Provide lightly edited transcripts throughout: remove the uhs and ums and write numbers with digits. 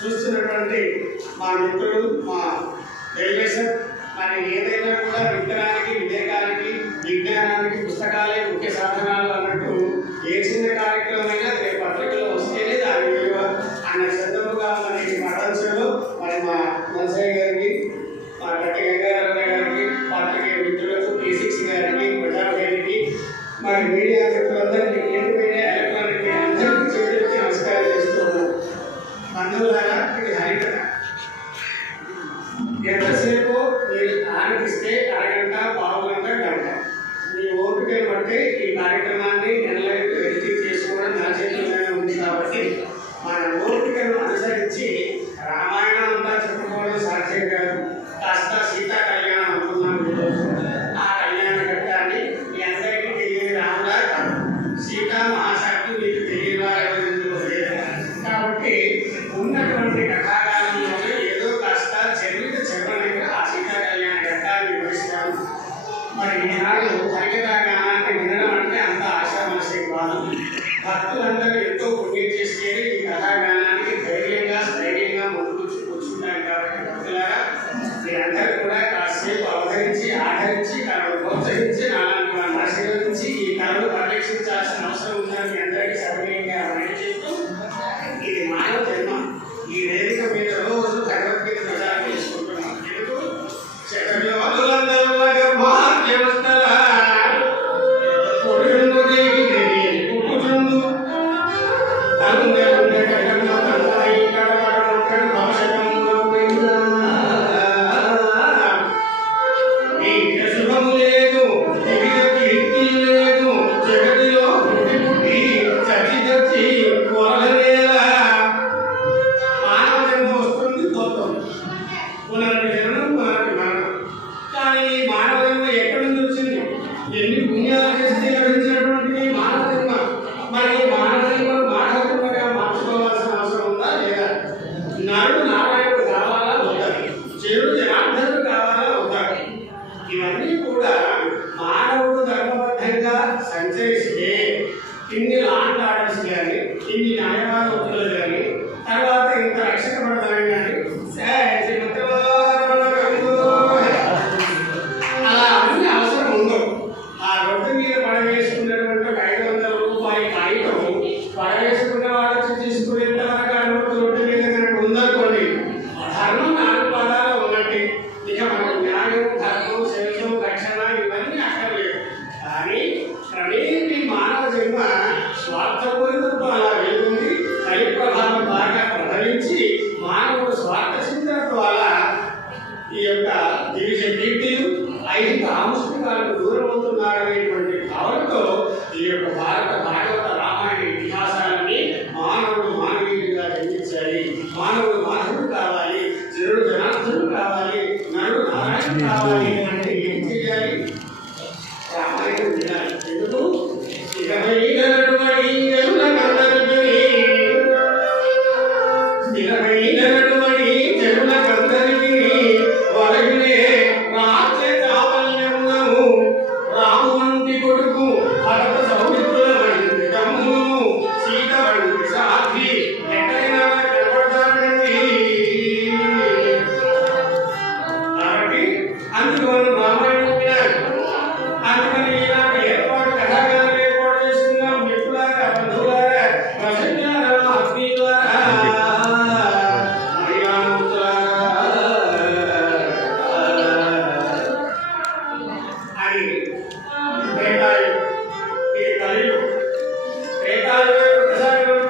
చూస్తున్నటువంటి మా మిత్రులు మా డెలిగేషన్ మరి ఏదైనా కూడా విత్తనానికి వివేకానికి విజ్ఞానానికి పుస్తకాలే ముఖ్య సాధనాలు అన్నట్టు ఏ చిన్న కార్యక్రమమైనా రేపు పత్రికలో వస్తేనే దాని విలువ ఆయన శ్రద్ధముగా మనకి పఠంశంలో మరి మా నరసయ్య గారికి మా గట్టి గంగారావు గారికి పాత్రికేయ మిత్రులకు P6 గారికి ప్రజా గారికి మరి మీడియా మిత్రులందరికీ మీడియా ఎలక్ట్రానిక్ మీడియా అందరికీ చేతులెత్తి నమస్కారం చేస్తున్నాను. బంధువులారా ఇది హరికథ. ఎంతసేపు మీరు ఆనందిస్తే అరగంట పావుగంట గంట మీ ఓపికను బట్టి ఈ కార్యక్రమాన్ని నెలలకు వెలికి చేసుకోవడం నా చేతుల్లోనే ఉంది. కాబట్టి మన ఓపికను అనుసరించి రామాయణం అంతా చెప్పుకోవడం సాధ్యం కాదు. కాస్త సీతా కళ్యాణం అనుకున్నాం. ఆ కళ్యాణ ఘట్టాన్ని మీ అందరికీ తెలియని రాములా కాదు, సీతా మహాశక్తి మీకు తెలియని వారెవరు లేదు. కాబట్టి ఉన్నటువంటి కథాకాలంలోనే ఏదో కాస్త చెరువుగా ఆ సీతా కళ్యాణ ఘట్టాన్ని వివరిస్తాను. మరి ఈనాడు హరికథా గానాన్ని వినడం అంటే అంత ఆశామనసి కాదు. భక్తులందరూ ఎంతో పుణ్యం చేసుకెళ్ళి ఈ కథాగానానికి ధైర్యంగా స్థైర్యంగా ముందుకు కూర్చుంటారు. కాబట్టి భక్తులారా ఉద్ధరించి ఆదరించి తనను ప్రోత్సహించి నాలాంటి వారిని ఆశీర్వదించి ఈ కళను పరిరక్షించాల్సిన అవసరం ఉందని అందరికీ సవినయంగా చేస్తూ ఇది మానవ జన్మ. ఈ వేదిక మీద రోజు భగవద్గీత ప్రచారం చేసుకుంటున్నాం. ఎందుకు ఎన్ని పుణ్యాలు చేస్తే లభించినటువంటి మానవ జన్మ. మరి మానవ జన్మను మానవ జన్మగా మార్చుకోవాల్సిన అవసరం ఉందా లేదా? నరుడు నారాయణుడు కావాలా వద్దా? చెడు జనార్దనుడు కావాలా వద్దా? ఇవన్నీ కూడా మానవుడు ధర్మబద్ధంగా సంచరిస్తే ఇన్ని లాండ్ ఆర్డర్స్ కానీ, ఇన్ని న్యాయవాద వృత్తులు కానీ, తర్వాత ఇంత రక్షణ పడతాయి కానీ అలా అన్ని అవసరం ఉండవు. ఆ రోడ్డు మీద పడవేసుకున్నటువంటి 500 రూపాయల కాగితం పడవేసుకున్న వాళ్ళు తీసుకునేంత వరకు అనుమతి రోడ్డు మీద కనుక ఉందనుకోండి, ధర్మం 4 పాదాలు ఉన్నట్టు. ఇక మనకు న్యాయం, ధర్మం, శైలం, రక్షణ ఇవన్నీ అక్కర్లేదు. కానీ క్రమేణీ మానవ జన్మ స్వార్థపూరితంతో అలా వెళ్తుంది. కలి ప్రభావం బాగా ప్రబలించి మానవుడు స్వార్థ చింతనతో అలా ఈ యొక్క దివిజ కీర్తిలు 5 కాముష్టికాలకు దూరం అవుతున్నారనేటువంటి భావనతో ఈ యొక్క భారత భాగవత రామాయణ ఇతిహాసాలని మానవుడు మానవీయుడిగా జన్మించాలి. మానవుడు మానవుడు కావాలి, జనుడు జనార్దనుడు కావాలి, నరుడు నారాయణుడు కావాలి అంటే ఏం చేయాలి? రామాయణం వినాలి. ఎందుకు?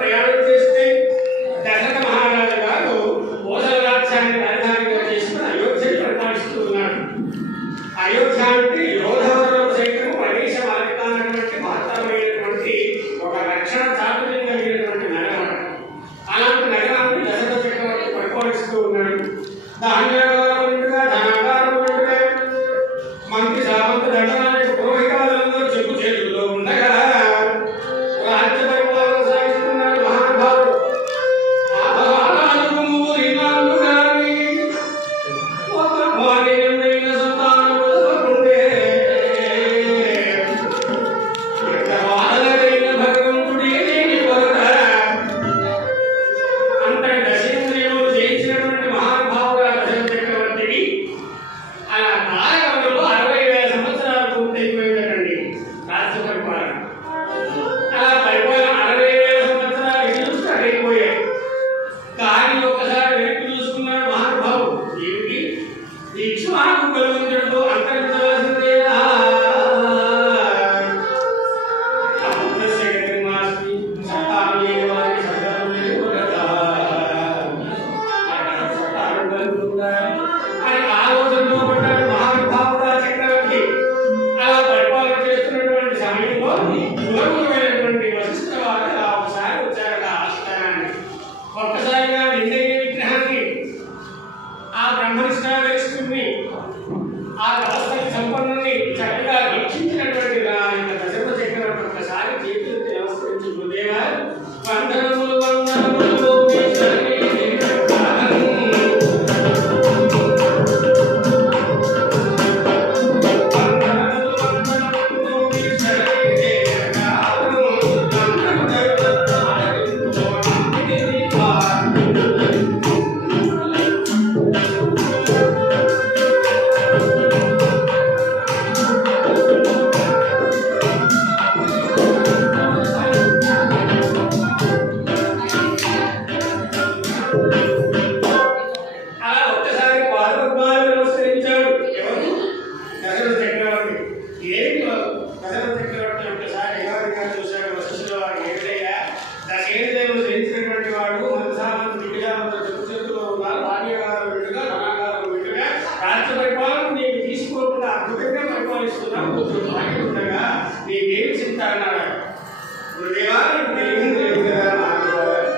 ప్రయాణం చేస్తే దశరథ మహారాజు గారు కోసల రాజ్యాన్ని రాజధానిగా చేసుకుని అయోధ్యను పరిపాలిస్తూ ఉన్నాడు. అయోధ్య అంటే యోధవరం సైతం ప్రవేశ మార్గాన్నటువంటి మహత్తరమైనటువంటి ఒక రక్షణ చాతుర్యం కలిగినటువంటి నగరం. అలాంటి నగరాన్ని దశరథ చక్రవర్తి పరిపాలిస్తూ ఉన్నాడు. ధాన్యాగారముగా ధనాగారముగా మంత్రి సామంత దండనాయక పురోహితాలందరూ చెప్పు చేతుల్లో ఉండగా రాజ్య పరిపాలన సాగిస్తున్నాడు మహానుభావుడు. ఆ బాగా ఉండగా నీకేం చింత అన్నాడు. గురుదేవా నీకు తెలియదు లేదు కదా మాట్లాడాలి.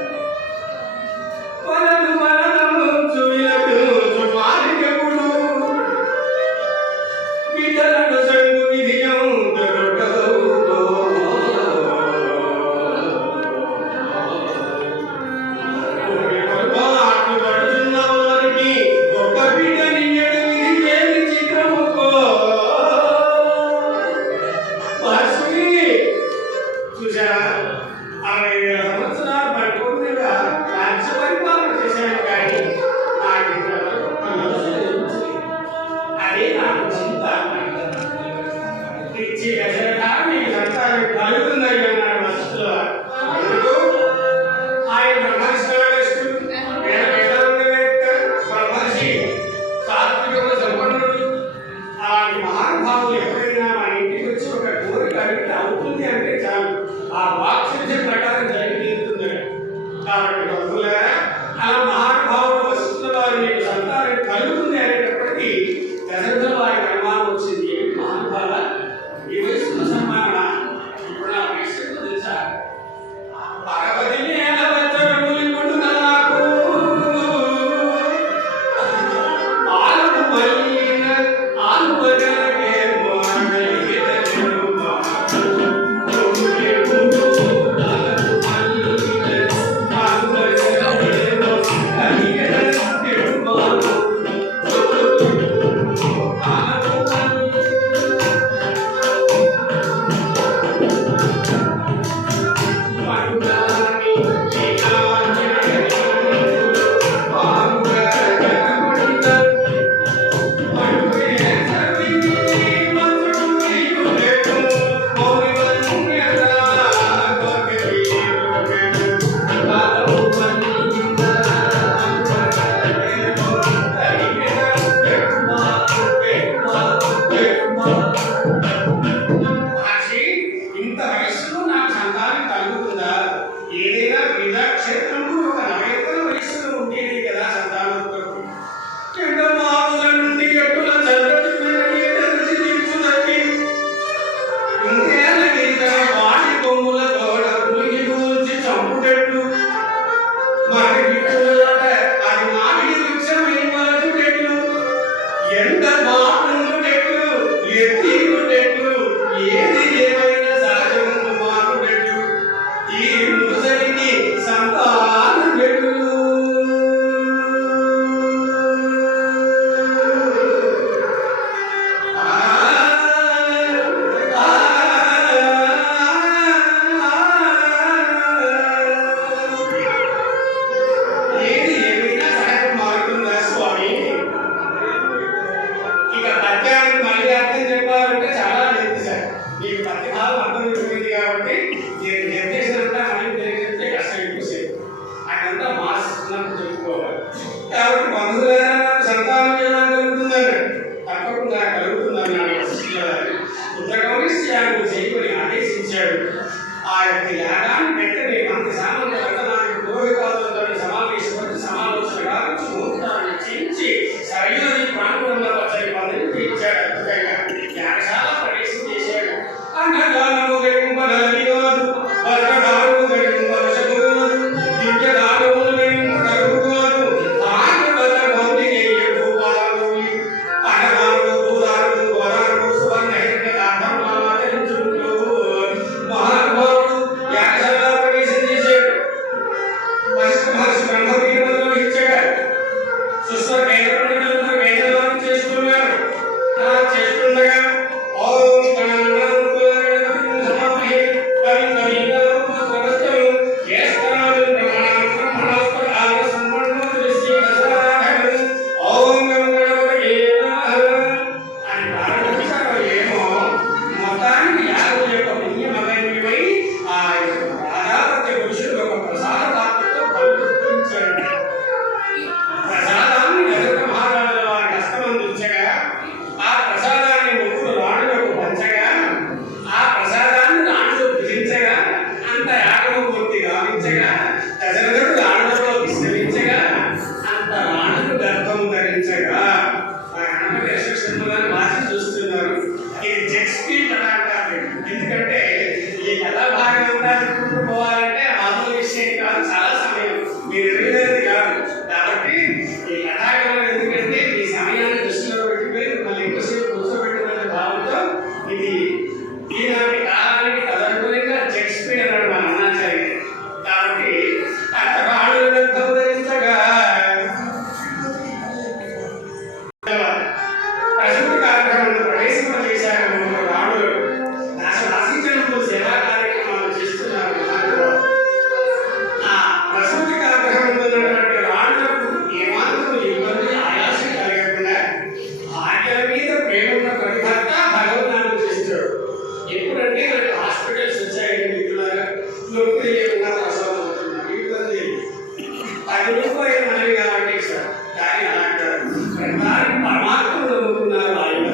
ప్రసూతి కార్యక్రమంలో ప్రవేశం చేశారు రాములు ఆశించినప్పుడు సేవా కార్యక్రమాలు చేస్తున్నారు మహానుభావులు. ఆ ప్రసూతి కార్యక్రమంలో ఉన్నటువంటి రాణులకు ఏమాత్రం ఇబ్బంది ఆయాసం కలగకుండా ఆజ్ఞల మీద ప్రేమ ఉన్న ప్రతి భర్త భగవద్నామం చేస్తాడు. ఎప్పుడంటే మనకి హాస్పిటల్స్ వచ్చాయండి మిత్రులారా, నొప్పి లేకుండా ప్రసవం అవుతున్నారు, ఇబ్బంది 10 రూపాయలు మనవి కాబట్టి సార్. కానీ అలాంటారు దానికి పరమాత్మను నమ్ముకున్నారు ఆయన.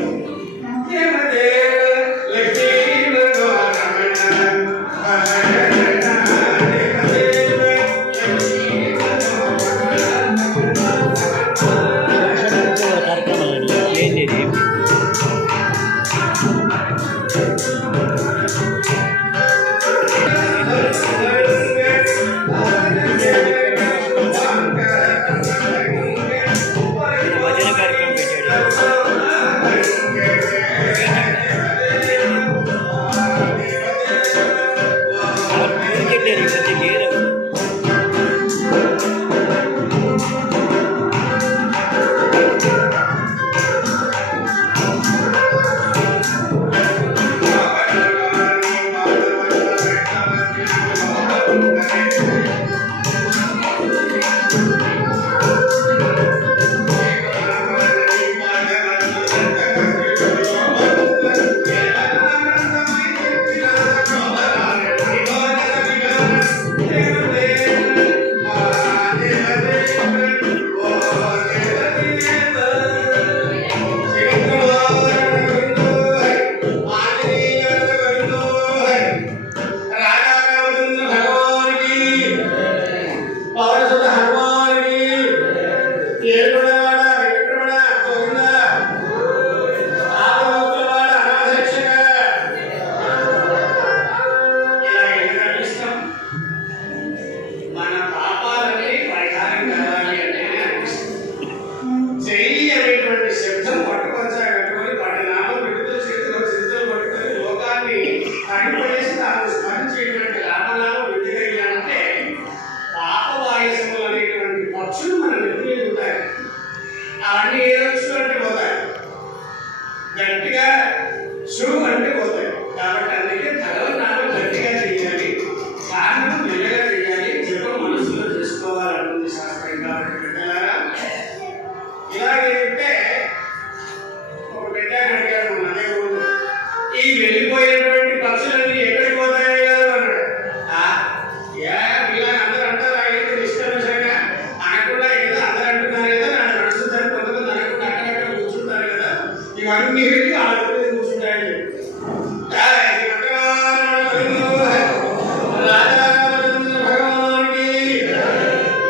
అవన్నీ ఏ రోజు అంటే పోతాయి, గట్టిగా షూ అంటే పోతాయి. కాబట్టి అందుకే భగవన్నామం గట్టిగా చేయాలి, కారణం మెల్లగా చేయాలి, జపం మనసులో చేసుకోవాలనుకుంది శాస్త్రం. కాబట్టి బిడ్డలారా ఇలాగైతే ఒక బిడ్డ అడిగాడు అదే ఊరు, ఈ వెళ్ళిపోయినటువంటి పక్షులన్నీ ఎక్కడికి పోతాయి కాదు అన్నాడు. ఇలా అందరూ అంటారు అయితే నిష్కర్షంగా అనకుండా ఏదో అందరూ అంటున్నారు కదా, నన్ను నడుస్తుంటారు కొంతమంది అనకుండా అక్కడక్కడ కూర్చుంటారు కదా, ఇవన్నీ వెళ్ళి ఆ కూర్చుంటాయని చెప్పి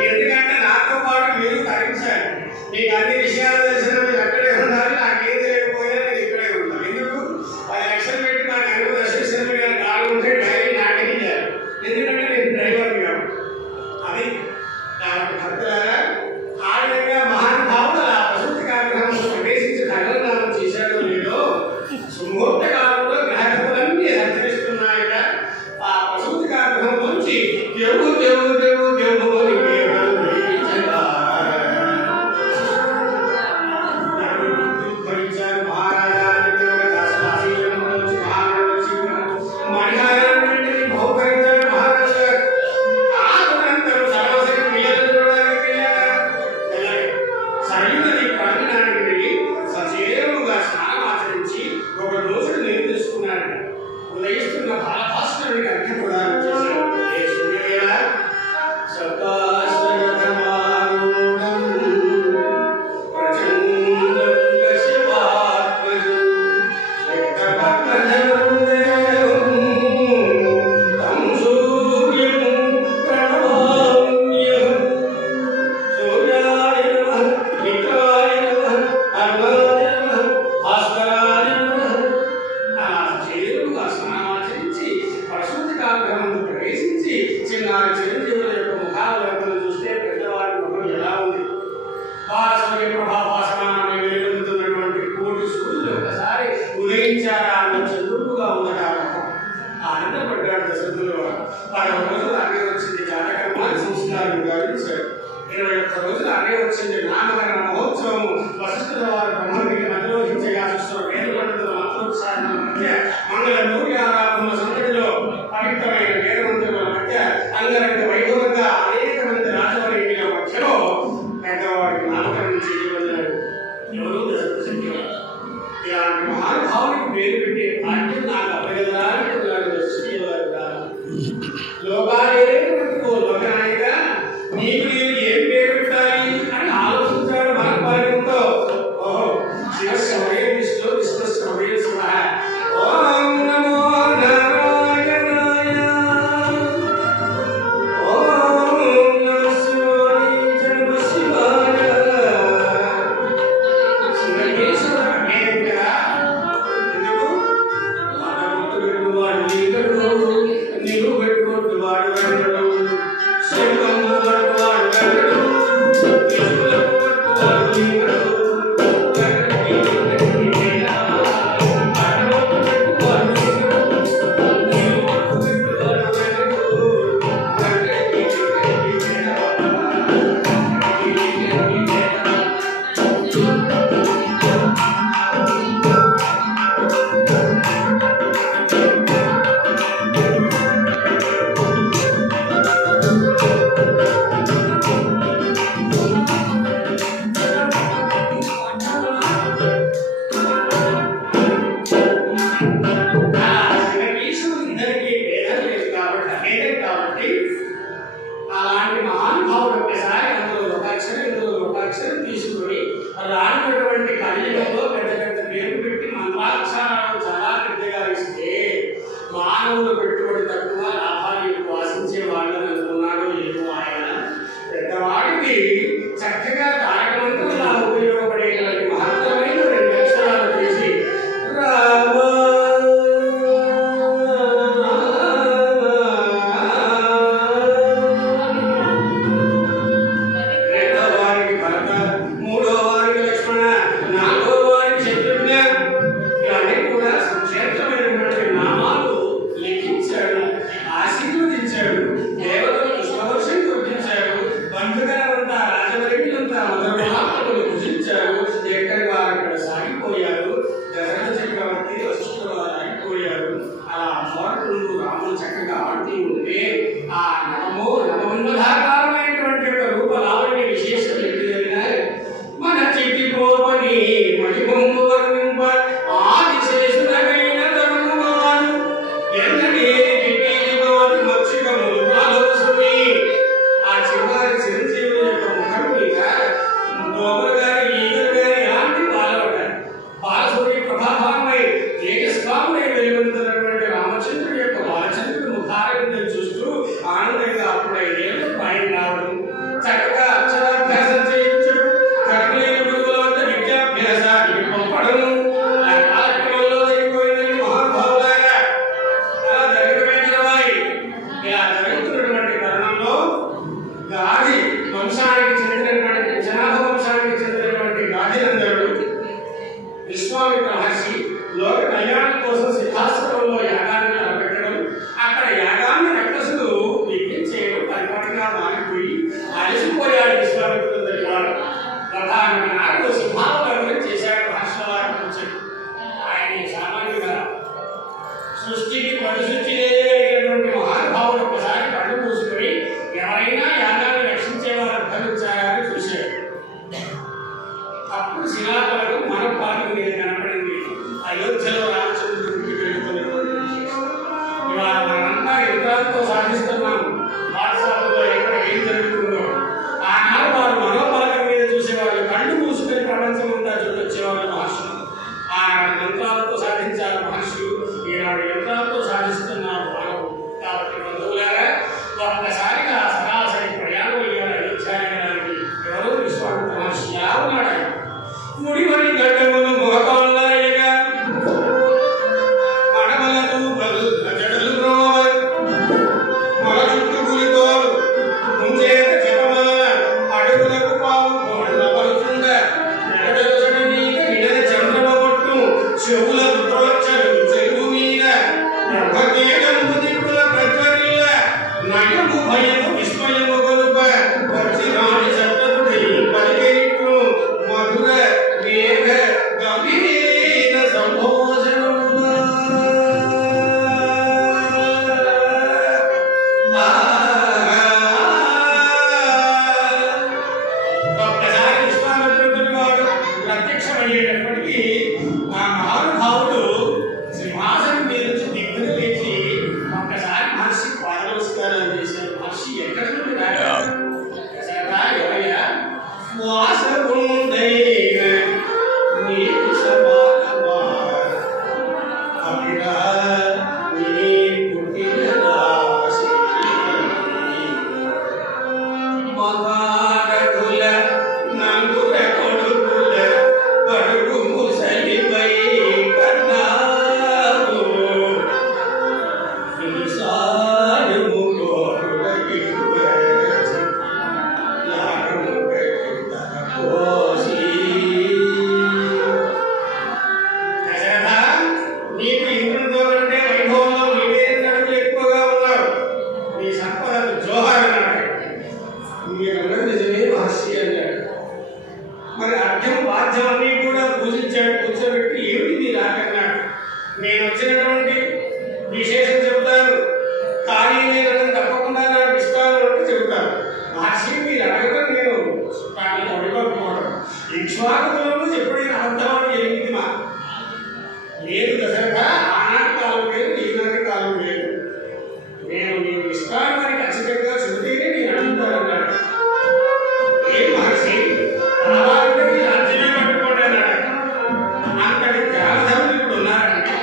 ఎందుకంటే నాతో పాటు మీరు తరించాలి. మీకు అన్ని విషయాలు తెలిసిన మీరు అక్కడే ఉండాలి, నాకేం తెలియకపోయినా నేను ఇక్కడే ఉంటాను. ఎందుకు 10 లక్షలు పెట్టి మా నెలవు దర్శించిన గారు కాలు ఉంటే డ్రైవింగ్ నాటికి చేయాలి, ఎందుకంటే నేను డ్రైవర్ కాదు అది. కాబట్టి భక్తులారా ఆ విధంగా మహానుభావుడు ఆ ప్రసూతి కార్యక్రమంలో ప్రవేశించి భగవన్నామం చేశాడో లేదో సుముహూర్త ఇలాంటి మహానుభావునికి పేరు పెట్టే భాగ్యం నాకు అవ్వగలరా అంటున్నాడు శ్రీవారు. లోకాలేనటువంటి ఓ లోకనాయక నీకు నేను ఏం పేరు పెట్టాలి అని ఆలోచించాడు మహానుభావునితో. ఓహో శివశ్రవయ విష్ణు విష్ణుశ్రవయ శివ. ఓం నమో నారాయణాయ. ఓం నమః శివాయ జనమ శివాయ. శివయేశ్వర పేరు కదా. ఎందుకు వాడు నీగడు నీవు పెట్టుకుంటూ వాడు వెళ్ళడు. శివము పట్టువాడు వెళ్ళడు. విష్ణులకు పట్టువాడు నీగడు. అలాంటి మహానుభావుడు ఒక్కసారి అందులో లోకాక్షరం ఇందులో లోకాక్షరం తీసుకుని రానటువంటి కలియుగంలో పెద్ద పెద్ద పేరు పెట్టి మంత్రాక్షరాలు చాలా పెద్దగా ఇస్తే మానవులు పెట్టుబడి తక్కువ లాభాలు ఎక్కువ ఆశించే వాళ్ళని అనుకున్నాడు ఏమో ఆయన. పెద్దవాడికి చక్కగా తారకమంత్రులా ఉపయోగపడేటువంటి మహత్తరమైన 2 అక్షరాలు తీసి రామ రాములు చక్కగా ఆడుతూ ఉంటే ఆ నవోన్నతాకారమైనటువంటి రూప లావణ్య విశేషం ఏంటిదైనా మన చిట్టి పోపని మణిబొమ్ము వర్ణింప ఆదిశేషుడైన తరుణువాడు ఎంతటి మక్షికములు ఆలోసుని. ఆ చివరి చిరంజీవుని యొక్క ముఖం మీద దోమలు గారి ఈగలు గారి ఎలాంటి బాలపడ్డారు. బాలసూర్య ప్రభాభామై ఏకస్వాములై వెలుగొందుతున్నటువంటి రామచంద్రుడి యొక్క బాలచంద్రుడి ముఖారవిందం చూస్తూ ఆనందంగా అప్పుడే ఏదో పైన రావడం, చక్కగా అక్షరాభ్యాసం చేయించడం, కఠినమైన గురువుల వద్ద విద్యాభ్యాసానికి పంపడం ఆ కార్యక్రమంలో అయిపోయిందని మహానుభావులారా. అలా జరగబడిన వారి ఇలా జరుగుతున్నటువంటి తరుణంలో గాది వంశానికి చెందినటువంటి జనాభ వంశానికి చెందినటువంటి గాదినందరుడు విశ్వామిత్ర మహర్షి లోక కళ్యాణం కోసం సిద్ధాశ్రమంలో యాగాన్ని తలపెట్టడం, అక్కడ యాగాన్ని రక్కసులు యజ్ఞం చేయడం పరిపాటిగా మారిపోయి అలసిపోయాడు విశ్వామిత్రుడు దగ్గర. ప్రధాన నాడు సింహావలోకనం చేశాడు మహర్షి. ఆయన సామాన్యుగా సృష్టికి పరిశుద్ధి లేనటువంటి మహానుభావుడు ఒకసారి కళ్ళు మూసుకొని ఎవరైనా యాగాన్ని రక్షించేవారు ఉద్భవించాలని చూశాడు. అప్పుడు శిలాపలకు మన పాటు మీద కనపడింది. అయోధ్యలో రామచంద్రుడికి వెళ్తున్నటువంటి ఇవాళ మనంతా యంత్రాలతో సాధిస్తున్నాం. వాట్సాప్లో ఎక్కడ ఏం జరుగుతుందో ఆనాడు వారు మనోపాలకం మీద చూసేవాళ్ళు, కళ్ళు మూసుకొని ప్రపంచం అంతా చూడొచ్చేవాళ్ళు మహర్షులు. ఆనాడు యంత్రాలతో సాధించారు మహర్షులు, ఈనాడు యంత్రాలతో సాధిస్తున్నారు మానవులు. కాబట్టి బంధువులారా ఒక్కసారిగా సరాసరి ప్రయాణం అయ్యారు అయోధ్యానికి. ఎవరు? విశ్వామిత్ర మహర్షి. ఎలా ఉన్నాడు? ముడివడి గడ్డములు మోకాళ్ళగా మడమలకు జడలు బ్రోవ మొల చుట్టూ గులితోలు ముంచేత జపమాల అడుగులకు పావు కోళ్ళపడుతుండ ఎడదొసడి నీక ఇడద చంద్రమ పొట్టు చెవులకు తోచడు చెరువు మీద అనేసరికి ఆ మహానుభావుడు సింహాసనం మీద నుంచి దిగ్గున లేచి ఒక్కసారి మహర్షి పాద నమస్కారం చేశారు. మహర్షి ఎక్కడ నుండి రాగారు? ఎవరయ్యా? వాసవుందైన నీకు సమానమా అవిరా నీ పుట్టిన రాశి మగారగుల నంగుర కొడుకుల బడుగు ముసలిపై కన్నావు ఈసారి ముకోరుడకి వచ్చి లాగము పెట్ట కోసి దశరథ, నీకు ఇంద్రునితో కంటే వైభవంలో నీవే నడుము ఎక్కువగా ఉన్నావు. నీ సంపదకు జోహార్ అన్నాడు. మీరన్నది నిజమే మహర్షి అన్నాడు. మరి అర్థం బాధ్యం అన్నీ కూడా పూజించాడు. కూర్చోబెట్టి ఏమిటి మీరు ఆకన్నాడు. నేను వచ్చినటువంటి విశేషం చెబుతాను, కానీ నేను అన్నది తప్పకుండా నాకు ఇస్తాను అంటే చెబుతాను. మహర్షి మీరు అడగడం నేను దాన్ని అడగకపోవడం ఇక్ష్వాకులంలో ఎప్పుడైనా అబద్ధం జరిగింది మా లేదు దశరథ. ఆనాటి కాలం లేదు, ఈనాటి కాలం లేదు. నేను మీకు ఇస్తాను అని ఖచ్చితంగా చెబితేనే నేను అడుగుతానన్నాడు. ఏ మహర్షి కావాలంటే ఈ రాజ్యమే పట్టుకోండి అన్నాడు. అంతటి త్యాగధర్ములు ఇప్పుడు ఉన్నారంటే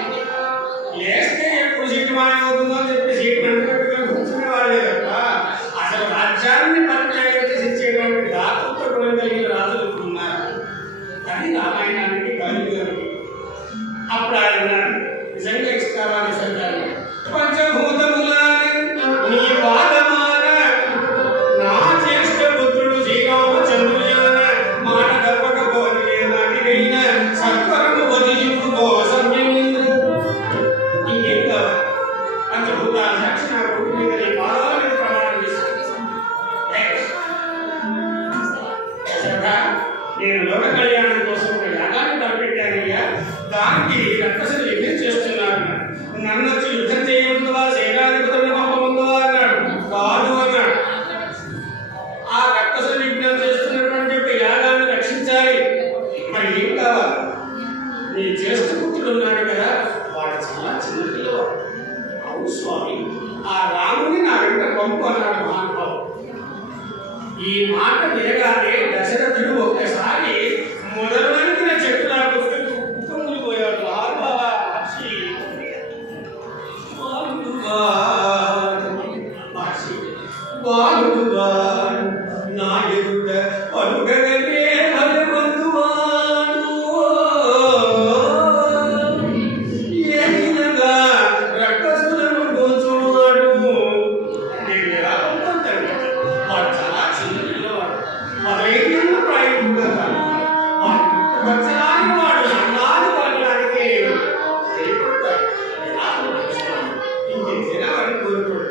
లేస్తే ఎప్పుడు సీటు మాయమవుతుందో అని చెప్పి సీటు వెంట పెట్టుకొని కూర్చునే వాళ్ళే తప్ప అసలు రాజ్యాన్ని పరిచయం చేసి ఇచ్చేటువంటి దాతృత్వ గుణం కలిగిన రాజులు ఇప్పుడు ఉన్నారు. కానీ రామాయణానికి కలియుగానికి అప్పుడు ఆయన అన్నాడు, నిజంగా ఇస్తావా నిజంగానే? పంచభూతములాని నీ పాదమాన నా జ్యేష్ఠ పుత్రుడు శ్రీరామచంద్రుయాన మాట తప్పకపోతే నాటికైన సత్వరము వదిలింపుకో సంయమింద్రు. ఇంకేం కావాలి? పంచభూతాల సాక్షి నా కొడుకు మీద నీ పాదాల మీద ప్రమాణం చేస్తాను. నేను లోక కళ్యాణం కోసం ఒక యాగాన్ని తలపెట్టానయ్యా, దానికి రక్కసులు యజ్ఞం చేస్తున్నారు. నన్ను వచ్చి యుద్ధం చేయమందువా, సేనాధిపతులను పంపమందువా అన్నాడు. కాదు అన్నాడు. ఆ రక్కసులు యజ్ఞం చేస్తున్నటువంటి ఒక యాగాన్ని రక్షించాలి. మరి ఏం కావాలి? నీ జ్యేష్ఠ పుత్రుడు ఉన్నాడు కదా, వాడు చాలా చిన్న పిల్లవాడు. అవును స్వామి, ఆ రాముని నా వెంట పంపు అన్నాడు మహానుభావుడు. ఈ మాట వినగానే దశరథుడు ఒక్కసారి మొదలైన చెట్టు నాకు కుప్పములిపోయాడు. బాబా మహర్షి బాలుడుగా నా ఎదుట పలుకగలే భగవంతువాడు ఏ విధంగా రక్కసులను గోచువాడు. నేను ఎలా పంపుతాను? వాడు చాలా చిన్న పిల్లవాడు, 15 ఏళ్ళ ప్రాయం కదా. వచ్చరాని వాడు అన్నాది పలకడానికి భయపడతాడు. ఎలా పంపిస్తాను? ఇంకేనా వాడిని కోరుకోడు.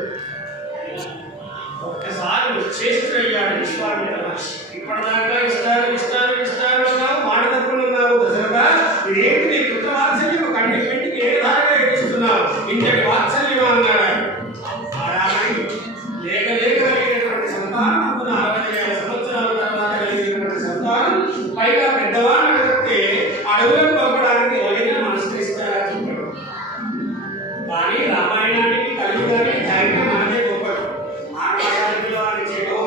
ఒక్కసారి చేస్తున్నాడు విశ్వామిత్ర మహర్షి. ఇప్పటిదాకా ఇస్తాను ఇస్తాను ఇస్తాను అన్నావు, మాట తప్పులు ఉన్నావు దశరథ. ఇదేంటి నీ పుత్ర వాత్సల్యం కంటికి పెట్టి ఏ విధాలుగా ఏడుస్తున్నావు? ఇంతటి వాత్సల్యం అన్నాడు. ఆడామని లేక లేక కలిగినటువంటి సంతానం 45 సంవత్సరాల తర్వాత కలిగినటువంటి సంతానం, పైగా పెద్దవాళ్ళు అడిగితే అడవులను పంపడానికి ఎవరైనా మనస్కరిస్తారా చెప్పాడు. కానీ రామాయణానికి కలియుగానికి ధైర్యం మనదే గొప్పది. మానవాళిలో అని చేయడం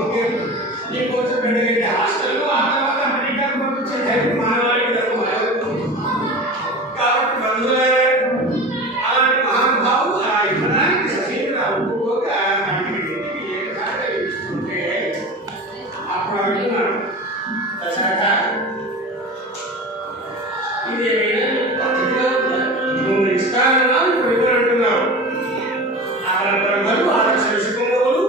నీకోసం పెద్దగంటే హాస్టల్లో ఆ తర్వాత అమెరికాకు పంపించే ధైర్యం మానవాళికి తప్ప మరొకటి. కాబట్టి బంధువులే అలాంటి మహానుభావులు ఆ యుద్ధానికి సజీవుగా ఒప్పుకోక మనకి ఏకసారిగా ఇస్తుంటే అప్పుడు అంటున్నాడు, దశరథ ఇది ఏమైనా పద్ధతిగా ఉందా? నువ్వు ఇస్తానన్నావు, ఇప్పుడు ఇవ్వను అంటున్నావు. అపరబ్రహ్మలు ఆదర్శ ఋషికుంభవులు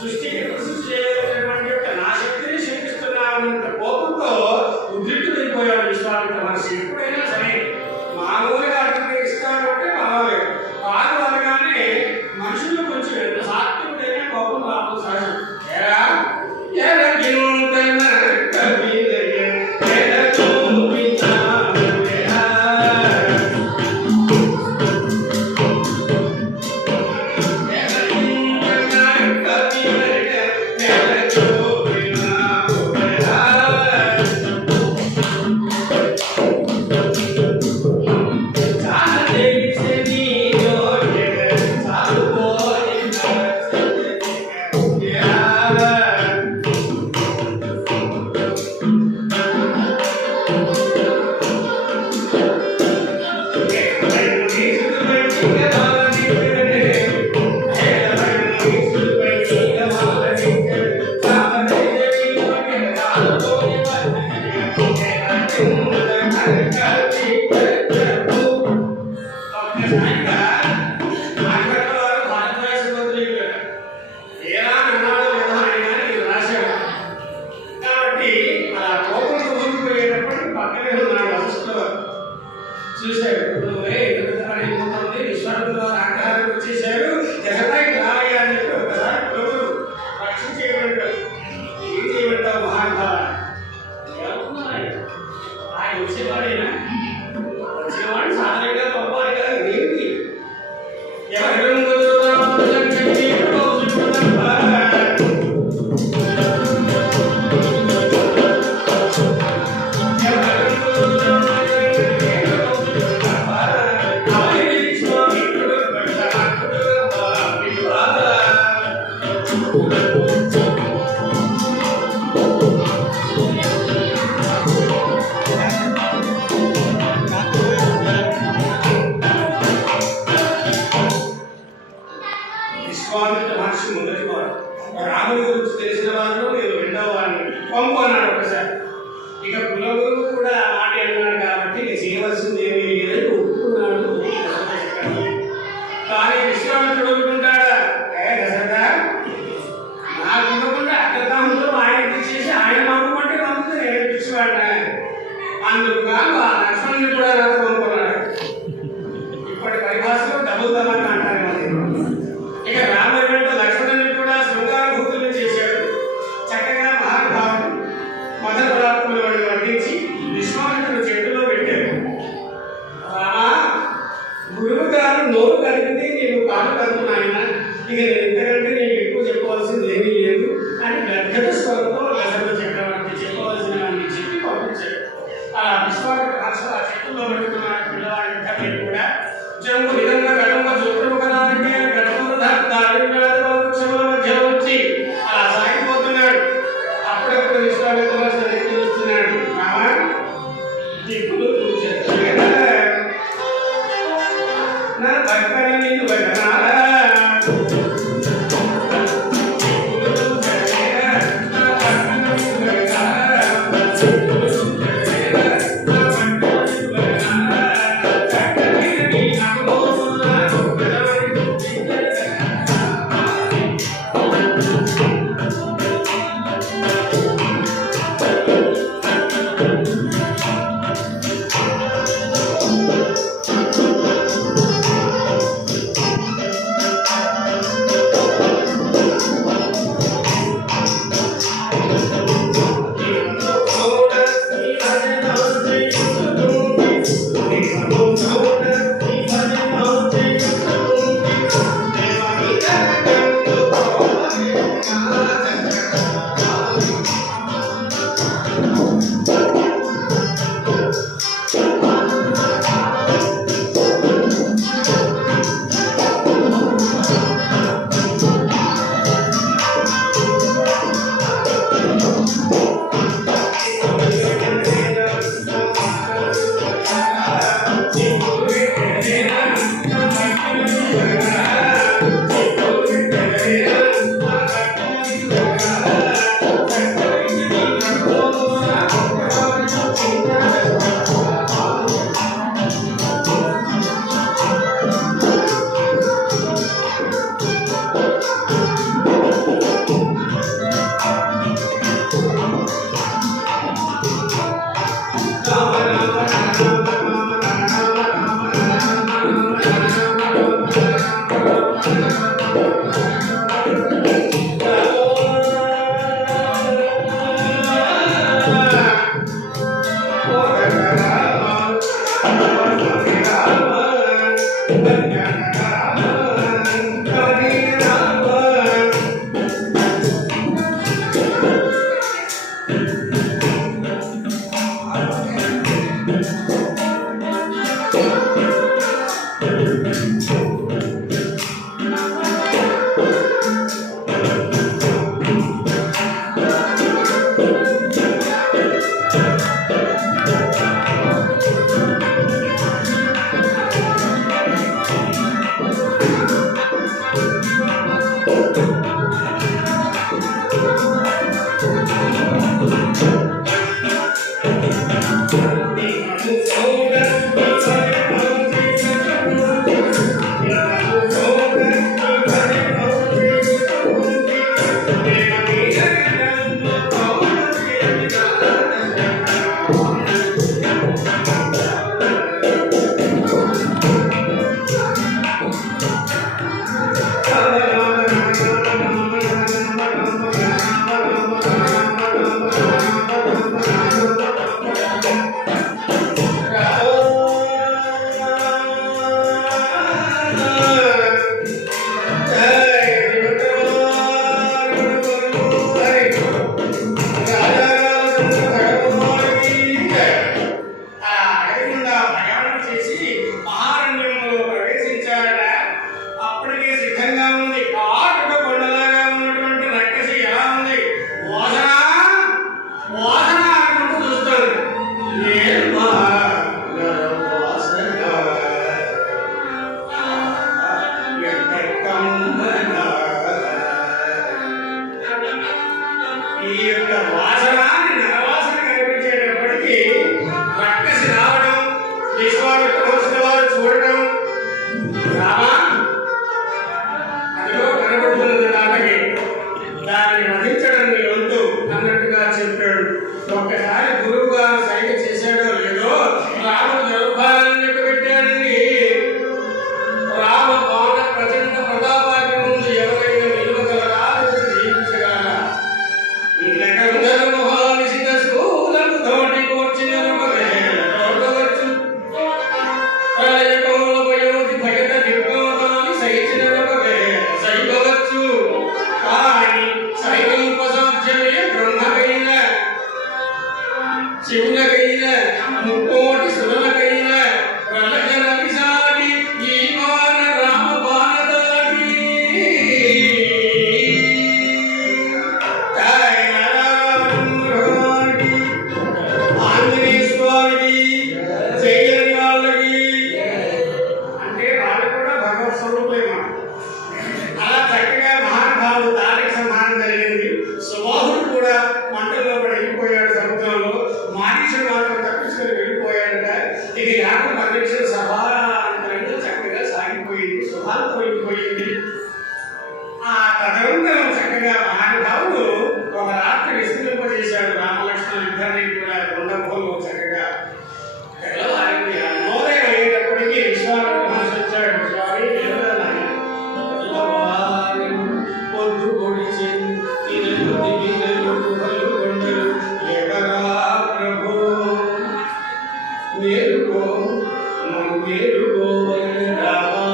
సృష్టికి సృష్టి చేయలేనటువంటి యొక్క నా శక్తిని శంకిస్తున్నానంత కోపంతో ఉద్రిక్తుడైపోయాడు విశ్వామిత్ర మహర్షి. ఎప్పుడైనా సరే మామూలుగా అర్థం ఇస్తాను అంటే పర్వాలేదు, కాదు అనగానే మనుషులు కొంచెం ఎంత సాత్వికుడైనా కోపం రాదు సహజం. ఎరా చూశాడు ఎంత పని అయిపోతుంది, విశ్వామిత్రుడు వారు ఆగ్రహానికి వచ్చేసారు. జగతాయి రావయ్యా అని చెప్పి ఒకసారి ప్రభువు రక్షణ చేయబడ్డాడు. ఏం చేయబడ్డావు మహానుభావ? ఆయన వచ్చేవాడేనా? వచ్చేవాడు సాధారణంగా గొప్పవాడు కాదు. ఏంటి ఎవరి విశ్వామిత్ర మహర్షి మొదటి వాడు. రాముడి గురించి తెలిసిన వారు నేను రెండవ వాడిని పంపు అన్నాడు ఒకసారి. ఇక కులగురు కూడా ఆ మాట అన్నాడు కాబట్టి ఇక చేయవలసింది ఏమీ లేదని ఒప్పుకున్నాడు. కానీ విశ్వామిత్రుడు ఒప్పుకుంటాడా? దశరథ, నాకు ఉండకుండా అగ్రతాంతో ఆయన చేసి ఆయన నమ్ముకుంటే నమ్ముతూ నేను పిచ్చివాడినా, అందుకు కాదు ఆ లక్ష్మణుని కూడా నాకు పంపుకున్నాడు. ఇప్పటి పరిభాషలో డబుల్ తమాక అంటారు. ఇక రామాయణంలో లక్ష్మణుని కూడా శృంగారభూతులను చేశాడు. చక్కగా మహానుభావుడు మదన పదార్థములు వర్ణించి విశ్వామిత్రుడు చేతిలో పెట్టాడు. రామా, గురువు గారు నోరు కలిగితే నేను కాలు కలుగుతున్నాయన, ఇక నేను ఇంతకంటే నేను ఎక్కువ చెప్పవలసింది ఏమీ లేదు అని గద్గద స్వరంతో దశరథ చక్రవర్తి చెప్పవలసిన అని చెప్పి పంపించాడు. అలా విశ్వామిత్రుడు ఆ చేతుల్లో పెట్టుకున్న పిల్లవాడి కూడా జంగు విధంగా గడంగా చూడము కదా అంటే వృక్షముల మధ్య వచ్చి అలా సాగిపోతున్నాడు. అప్పుడప్పుడు విశ్వామిత్రుడు చూస్తున్నాడు. రామా, దిక్కులు చూసేస్తాడు కదా, నా భక్తని నిన్ను భజనాలా యాత్ర పరీక్ష సభాంతరంగా చక్కగా సాగిపోయింది, శుభాంతమైపోయింది. ఆ తదనంతరం చక్కగా మహానుభావుడు ఒక రాత్రి విస్తరింపజేశాడు రామలక్ష్మణ ఇద్దరిని కూడా గుండెలో చక్కగా. తెల్లవారింది, నోదయం అయ్యేటప్పటికీ విశ్వామిత్ర మహర్షి వచ్చాడు. స్వామి పొద్దు పొడిచి మేలుకో మేలుకో రామా.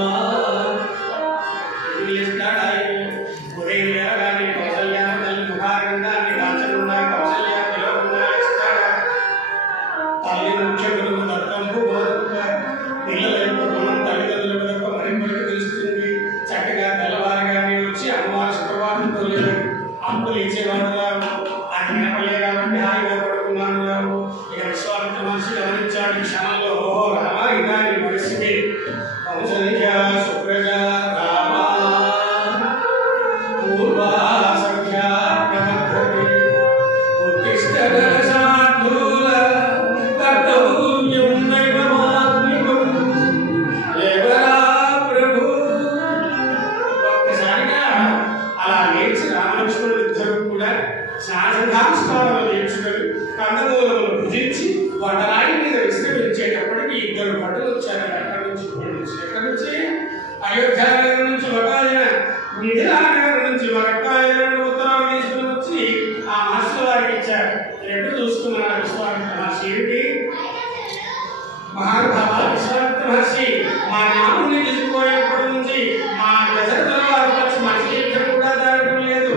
ఉదయం లేవగానే కౌసల్య తల్లి ముఖారంగా అన్ని కాల్చకుండా కౌసల్య పిలవకుండా ఇస్తాడా. తల్లి ముఖ్యములు దత్తంపు బోధకుగా పిల్లల యొక్క గుణం తల్లిదండ్రుల యొక్క మరింపలకు తెలుస్తుంది. చక్కగా తెల్లవారుగానే వచ్చి అమ్మవారి శుక్రవారంతో లేదు అప్పులు ఇచ్చేవాడు రావు. అది వినపలే కాబట్టి హాయిగా పడుకున్నాను రావు. ఇక విశ్వామిత్ర మహర్షి గమనించాడు క్షణంలో, ఓహో రామ ఇదా నీ పరిస్థితి. కౌసల్య సుప్రజ రామ పూర్వా సఖ్యా ప్రవర్తతే ఉత్తిష్ఠత శార్దూల కర్తవ్యం దైవమాత్మికం లేవరా ప్రభు. ఒక్కసారిగా అలా లేచి రామలక్ష్మణుడు ఇద్దరు కూడా స్నానాలు నేర్చుకొని కందమూలములు భుజించి వడరాయి మీద విశ్రమించేటప్పటికి ఇద్దరు భటులు వచ్చారు. ఎక్కడి నుంచి అయోధ్య నగరం నుంచి ఒకైన మిథిలా నగరం నుంచి మరొక ఉత్తరాలు తీసుకుని వచ్చి ఆ మహర్షుల వారికి ఇచ్చారు. రెండు చూసుకున్నాడు విశ్వామిత్ర మహర్షి. ఏమిటి మహానుభావ విశ్వామిత్ర మహర్షి, మా నాముని తీసుకుపోయేప్పటి నుంచి మా దశరథుల వారి పక్షి మనిషి ఇద్దరు కూడా దాటం లేదు.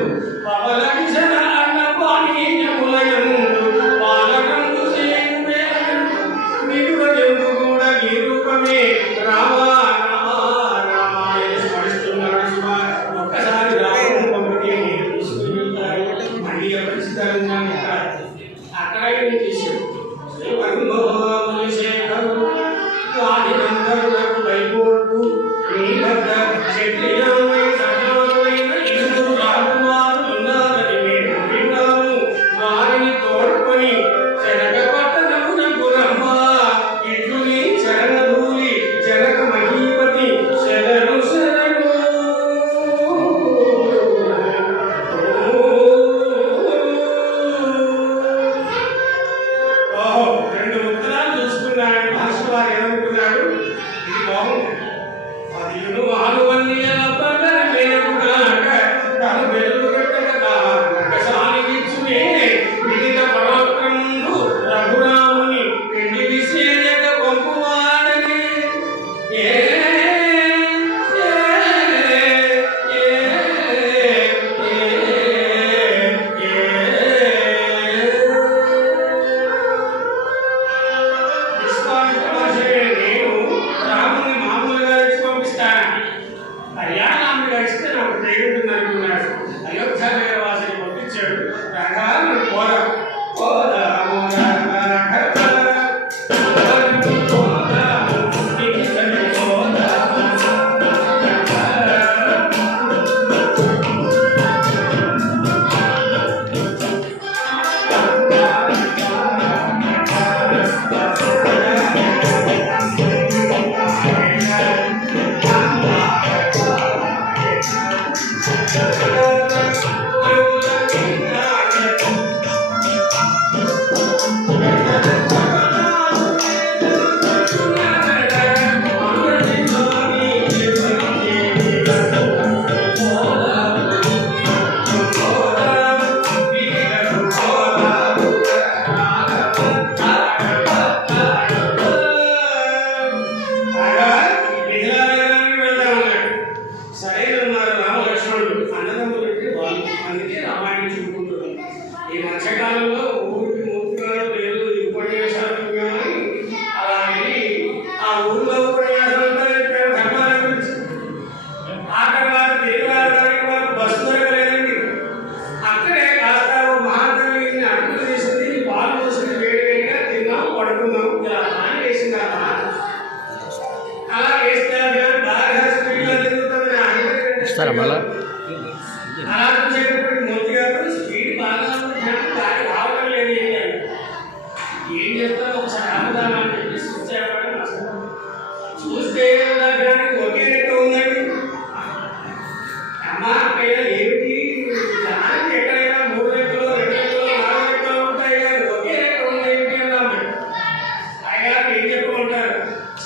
ఇస్తారా మళ్ళా ఏం చెప్తారో ఒకసారి ఆపుదామని చెప్పి స్విచ్ చేయడం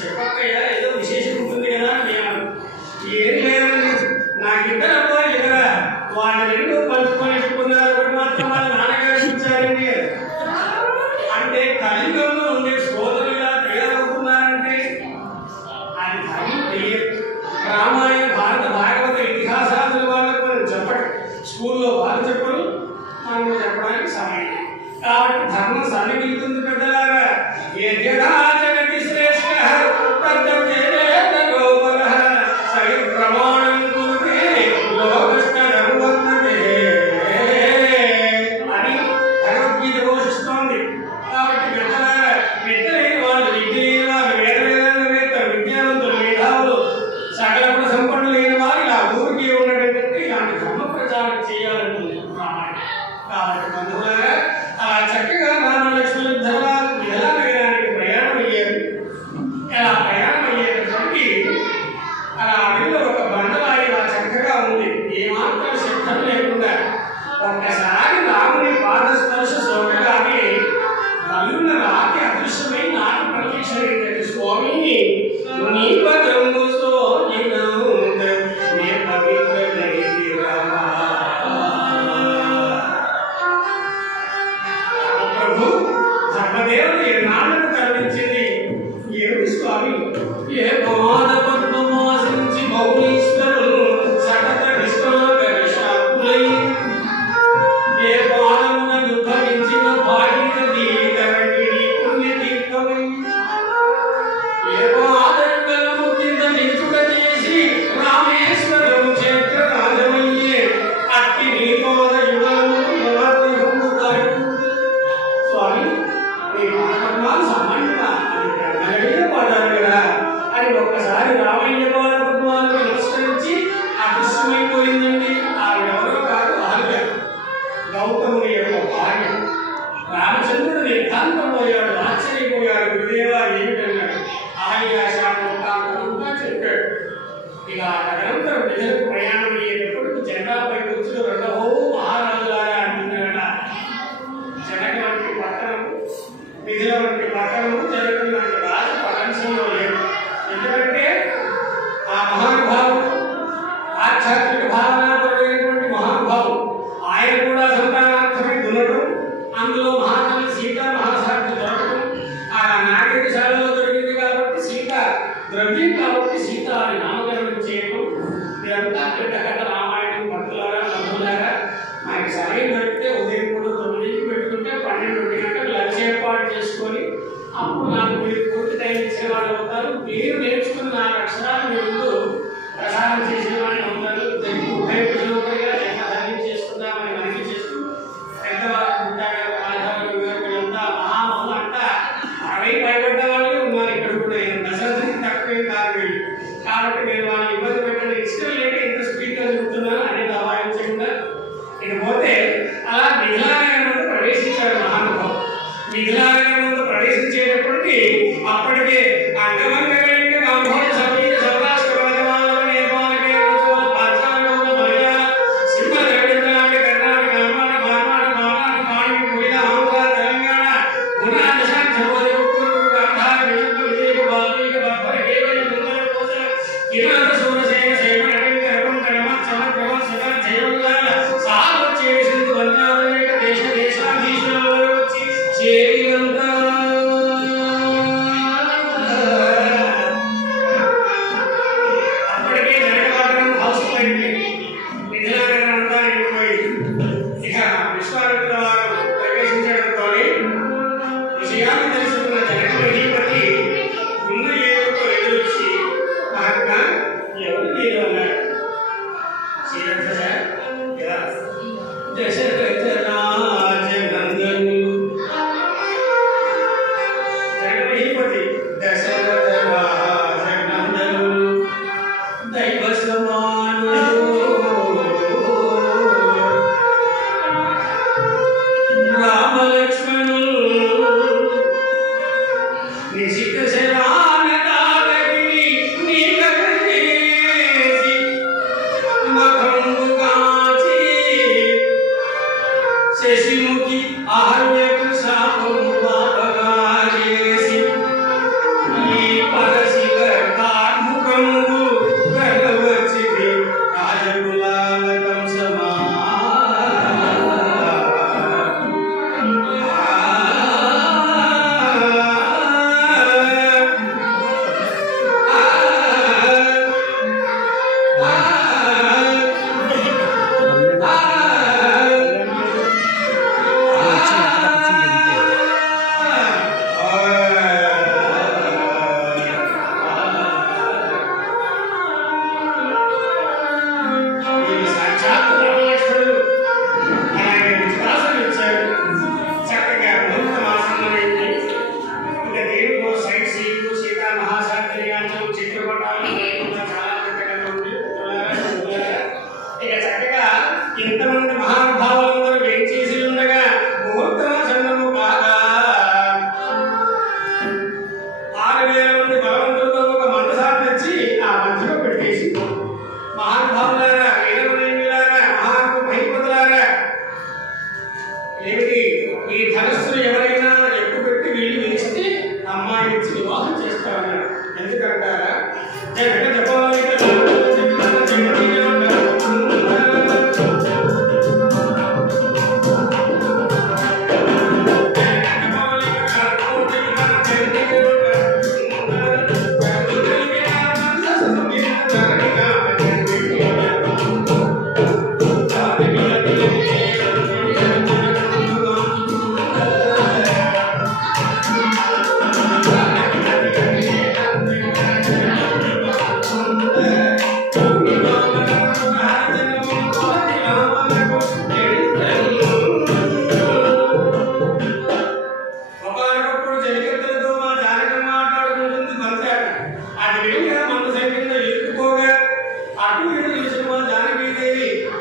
చెప్పక్కయ్యా ఏదో విశేషం ఉంటుంది కదా నేను ఏం లేదండి నాకు ఇద్దరు అబ్బాయిలు కదా వాళ్ళు రెండు పంచుకొని పెట్టుకున్నారు ఒకటి మాత్రం వాళ్ళ నాన్నగారు ఇచ్చారండి అంటే కలియుగంలో ఉండే సోదరులు ఇలా తయారవుతున్నారంటే అది ధర్మం తెలియదు. రామాయణ భారత భాగవత ఇతిహాసాదుల వాళ్ళకు మనం చెప్పడం స్కూల్లో వాళ్ళు చెప్పరు మనం చెప్పడానికి సమయం కాబట్టి ధర్మం సరిగిస్తుంది పెద్దలాగా ఏ జగతి శ్రేష్ఠ ప్రమాణం అని భగవద్గీత ఘోషిస్తోంది. కాబట్టి పెద్దలాగా విద్యలేని వాళ్ళు విద్య లేని వాళ్ళు వేదవేత్తలు విద్యావంతులు మేధావులు సకల గుణ సంపన్నులు లేని వారు ఇలా ఊరికి ఉన్నటువంటి ఇలాంటి ధర్మ ప్రచారం చేయాలంటుంది రామాయణం. కాబట్టి బంధువులారా అలా చక్కగా రామలక్ష్మణ ఎలా వేయడానికి ప్రయాణం అయ్యారు. ఇలా ప్రయాణం అయ్యేటప్పటికి అలా అడవిలో ఒక బండలాగి అలా చక్కగా ఉంది ఏమాత్రం శబ్దం లేకుండా. ఒక్కసారి రాముని పాదస్పర్శ సోకగానే కలున్న రాతి అదృశ్యమై నాకు ప్రత్యక్షమైంది. స్వామి నీ పదము ధర్మదేవుడు ఎన్నాళ్ళకు కరుణించింది. ఏమిటి స్వామి ఏ పాద పద్మమాసించి మౌనీశ్వరులు సకత విశ్వాగరిషాకులై ఏ పాదమున ఉద్భవించిన భాగీరథి ధరణిని పుణ్యతీర్థమై ఏ పాదములను కింద నిలుచుట చేసి రామేశ్వరము క్షేత్ర రాజమయ్యే అట్టి నీ పాద యుగము స్వామి నీ పాదపద్మాలు సామాన్యుడా అని పడ్డారు కదా అని ఒక్కసారి రామయ్య పాదపద్మాలకు నమస్కరించి అదృశ్యమైపోయిందండి. ఆవిడెవరో కాదు ఆవిడ గౌతముని యొక్క భార్య. రామచంద్రుడు నిర్ధాంతపోయాడు, ఆశ్చర్యపోయాడు. గురుదేవా ఏమిటన్నాడు. ఆయుధాశాంతా చెప్పాడు. ఇక తదనంతరం ప్రజలకు ప్రయాణం అయ్యేటప్పుడు జెండాపై కూర్చుని రెండవో మహారాజులాగా అంటున్నాడ. జనక వంటి పట్టణము మిథిల వంటి పట్టణము జనకుని వంటి రాజు ప్రపంచంలో లేదు. ఎందుకంటే ఆ మహానుభావుడు ఆధ్యాత్మిక భావన పడినటువంటి మహానుభావుడు ఆయన కూడా సంతానార్థమై దున్నడం, అందులో మహాతల్లి సీత మహాసాధ్యం దొరకడం, ఆ నాగరికశాలలో దొరికింది కాబట్టి సీత ద్రవ్యం కాబట్టి సీత అని నామకరణం చేయడం. ఇదంతా పెద్ద కథ రామాయణం. భక్తులారా బంధువులారా మనకి సమయం దొరికితే ఉదయం కూడా 9కి పెట్టుకుంటే 12 గంటలకు లంచ్ ఏర్పాటు చేసుకొని అప్పుడు నాకు మీరు పూర్తి టైం ఇచ్చే వాళ్ళు అవుతారు. మీరు నేర్చుకున్న 4 అక్షరాలు మీ ముందు ప్రసారం చేసే వాళ్ళు అవుతారు. ఉపయోగించుగా ధర్మం చేసుకుందామని మనకి చేస్తూ పెద్దవాళ్ళు ఉంటారు. వీళ్ళంతా మహామహులు అంట 60 పైబడ్డ వాళ్ళే ఉన్నారు ఇక్కడ కూడా. దశరథకి తక్కువే కాదు వీళ్ళు. కాబట్టి నేను వాళ్ళని ఇబ్బంది పెట్టడం ఇష్టం లేక ఇంత స్పీడ్గా చెబుతున్నాను అనేది అవాయించకుండా. ఇకపోతే అలా మిథిలానగరం ముందు ప్రవేశించాడు మహానుభావుడు. మిథిలానగరం ముందు ప్రవేశించేటప్పటికి అప్పటికే అంగమంగళిక గాంభోజ సమీర సౌరాష్ట్ర వనమాల నేపాలకే రోజుల పాచారగౌల మలయాళ సింహ ద్రవిడనాడు కర్ణాటక కర్ణాటక మార్వాడ మారాఠ మాండ్య పులిన ఆంధ్ర తెలంగాణ గుణా దశాంశ బోధి ఉత్తూరు గాంధార విజంత విజయక బాల్మీక బబ్బర కేవలి ముందర కోసల కిరాత సూరసేన సేవ నటవిక రవం కడమ చమ ప్రవ సదా జయవల్లాల సాధు చేసింది వందాలనేక దేశ దేశాధీశులలో వచ్చి చేరినంత అప్పటికే జనకవాదం హౌస్ఫుల్ అయిపోయింది. మిథిలానగరం అంతా నిండిపోయింది. ఇక విశ్వామిత్ర వారు ప్రవేశించడంతో విషయాన్ని తెలుసుకున్న జనక మహీపతి ఉన్న ఏడుతో ఎదురొచ్చి మహాత్మా చిన్నపట్టాలు చాలా చక్కగా ఉంది. ఇక చక్కగా ఇంతమంది మహానుభావులందరూ వేంచేసి ఉండగా ముహూర్తం చంద్రము కాగా 6000 మంది బలవంతులతో ఒక మందసారి తెచ్చి ఆ మధ్యలో పెట్టేసి మహానుభావులారా, వీరమనేయులారా, మహాత్మహిపతులారా, ఏమిటి ఈ ధనస్సును ఎవరైనా ఎక్కువ పెట్టి వీళ్ళు విరిస్తే అమ్మాయి ఇచ్చి వివాహం చేస్తారన్నారు. ఎందుకంటారా? జగట జపాలిక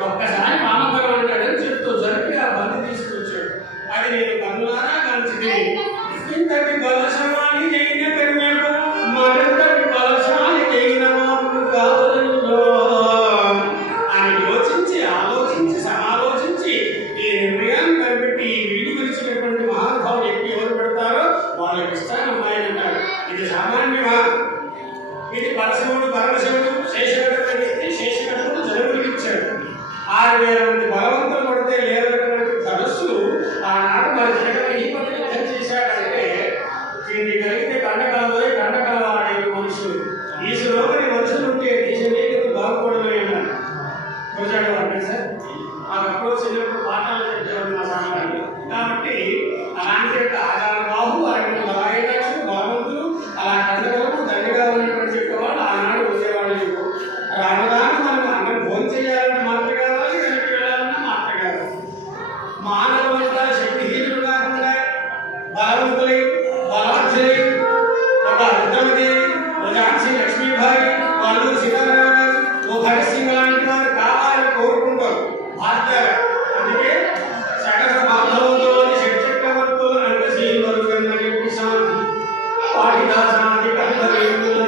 ఒక్కసారి మామగారు అంటాడని చెప్తూ జరిపి ఆ బండి తీసుకొచ్చాడు. అది నేను కన్నులారా కాల్చింది. ఇంతటి బలశాలి అయిన కన్యకు మరింతటి బలశాలి అయిన వాడు కావలలో అని యోచించి ఆలోచించి సమాలోచించి ఈ నిర్ణయాన్ని కనిపెట్టి ఈ వీడు విరిచినటువంటి మహానుభావులు ఎక్కువ ఎవరు పెడతారో వాళ్ళకి ఇస్తాను అమ్మాయిని అంటారు. ఇది సామాన్యమా? ఇది పరశివుడు పరమశివుడు శేషగఢుడు ఇస్తే శేషగఢుడు జనములకు ఇచ్చాడు. 6000 మంది బలవంతులు పడితే లేనటువంటి ధనస్సులు ఆనాడు మన జగన్ ఈ పద్ధతి యుద్ధం చేశాడంటే దీన్ని కలిగితే కండకలతో కండకల వాడే మనుషులు ఈ శ్లోకని మనుషులు ఉంటే దేశమే బాగుపడమే అన్నారు. చూసాడు అంటే సార్ అప్పుడు చిన్నప్పుడు పాఠాలు చెప్పారు మా సామాన్లు. కాబట్టి అలాంటి ఆచారబాహు అలాంటి బలాయుధాక్షులు బలవంతులు అలా కండగలకు దండిగా ఉన్నటువంటి వాళ్ళు ఆనాడు ఉండేవాళ్ళు. రామదాన్ని మనం అన్నం భోజనం చేయాలన్న మాత్ర కావాలి, వెనక్కి వెళ్ళాలన్న మాత్ర కావాలి. మానవులంతా శక్తిహీనులు కాకుండా బలవంతులై బలవత్సలై ఒక రుద్రమదేవి, ఒక ఝాన్సీ లక్ష్మీబాయి, వాళ్ళు సీతారామరాజు, ఓ భగత్ సింగ్ లాంటి వారు కావాలని కోరుకుంటారు భారతాలు. అందుకే సకల బాంధవంతో షట్చక్రవర్తులు అంటే శ్రీవరు కన్నటి శాంతి పాఠిదాసాది కవితలు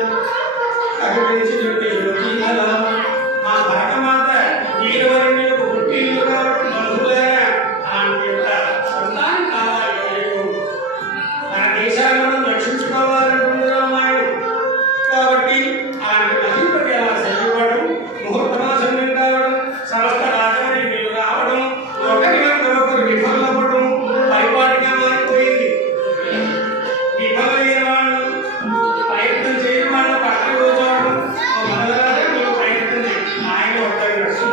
కవించినట్టు యోగినల మా భరతమాత వీరవరణ్యులకు పుట్టిల్లు కాబట్టి బంధువులారా అలాంటి యొక్క సంతానం కావాలి. మన దేశాన్ని మనం రక్షించుకోవాలనుకుంటున్నాం ఆయన. కాబట్టి అలాంటి మహిళకి అలా సెలవుపడడం, ముహూర్తమాసనం కావడం, సమస్త రాజాన్ని నీళ్ళు రావడం, ఒకరి ఒకరు విఫలపడడం పరిపాటిగా మారిపోయింది. విఫలమైన వాళ్ళు ప్రయత్నం చేయని వాళ్ళు పక్కన కూర్చోవడం మొదలైన మీరు ప్రయత్నం చేయండి. ఆయన వద్దన్నాడు.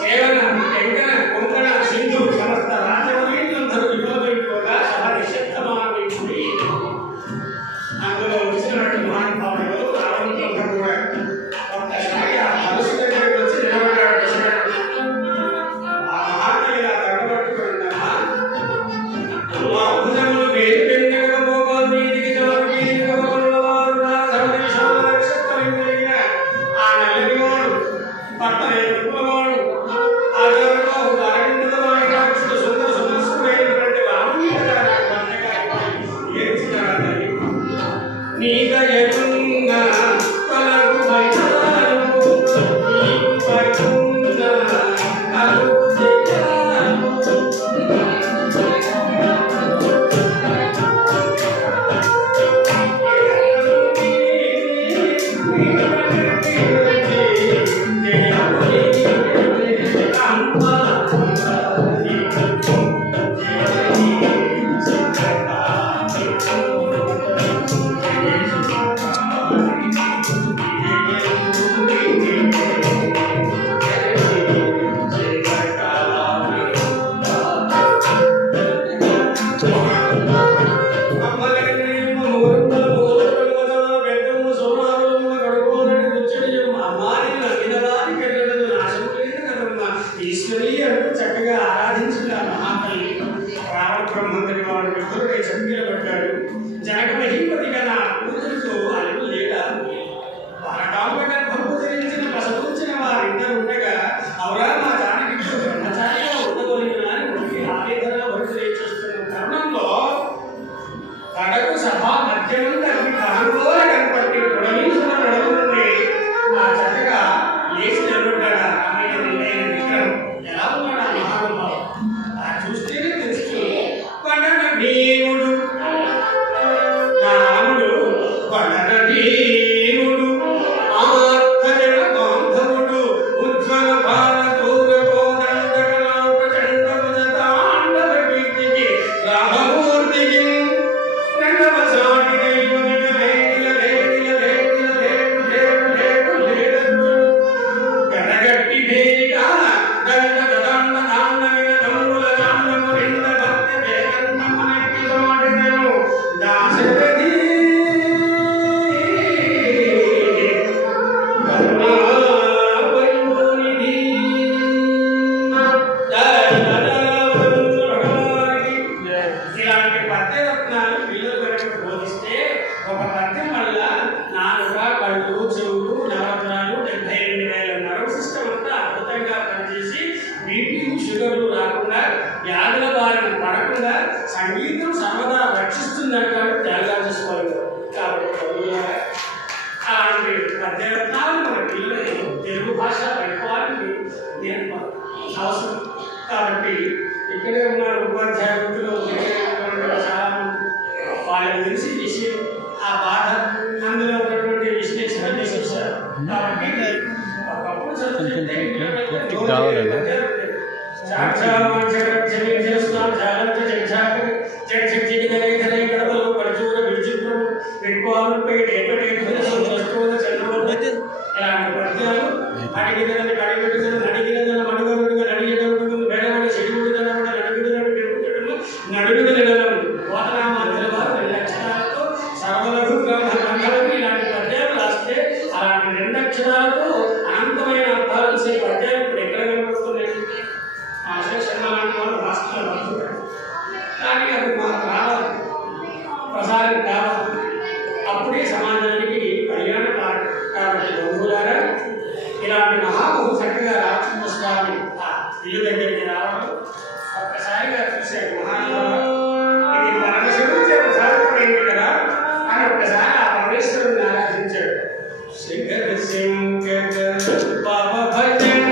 సేవన వెంకన కొంకణ సింధు సమస్త రాజవీళ్ళందరూ విఫలమైపోగా సభ నిశ్శబ్దమైపోయి అందులో వచ్చినటువంటి మహానుభావుడు రావణుడు కూడా ఒక్కసారి ఆ మనసు దగ్గరికి వచ్చి నిలబడ్డాడు. ఆ మహాత్మ ఇలా తగ్గబట్టుకుంటున్నా మా భుజములు వేరు పెంగకపోగా వీధికి తోడు వీధికి పోవారు నా సర్వేశ్వర నక్షత్రలింగలిగిన ఆ నల్లనివాడు పట్టణ కులవాడు ఆధారబాహు అరవింద వాయికాక్షుడు సుందర సుమస్సుడైనటువంటి రాముని ఏడ్చినాడని నీక ఎకుంగా కలగు భయము నీకు భయముంగా కలుగు జయము ఈశ్వరి అంటూ చక్కగా ఆరాధించిన మహాతల్లి రామబ్రహ్మంతటి వాడు విభురుడై చంపిల పడ్డాడు. జనక మహీపతిగా నా కూతురితో అలుగు లేడా సంగీతం సర్వదా రక్షిస్తుంది అంటాడు త్యాగరాజ స్వామి గారు. కాబట్టి చదువులారా అలాంటి పద్యరత్నాలు మన పిల్లలు తెలుగు భాష వైభవాన్ని నేర్పాలి అవసరం. కాబట్టి ఇక్కడే ఉన్న ఉపాధ్యాయులు చాలా మంది వాళ్ళ గురించి విషయం ఆ బాధ అందులో ఉన్నటువంటి విశ్లేషణ చేసేసారు. కాబట్టి ఒకప్పుడు చదువుతుంటే అనంతమైన అర్థాలు పద్యాలు ఇప్పుడు ఎక్కడ కనబడుతున్నాయి? కానీ అది మాకు రావాలి, ప్రసారం కావాలి. అప్పుడే సమాజానికి కళ్యాణ కారణం. కాబట్టి బంధువులారా ఇలాంటి మహాబహు చక్కగా రామచంద్ర స్వామి ఇల్లు దగ్గరికి రావడం ఒక్కసారిగా చూశాడు. మహానుభావుడు ఇది పరమశివుడు సాధించబడింది కదా అని ఒక్కసారి ఆ పరమేశ్వరుని ఆరాధించాడు. శంకర శంకర పాప భజంకర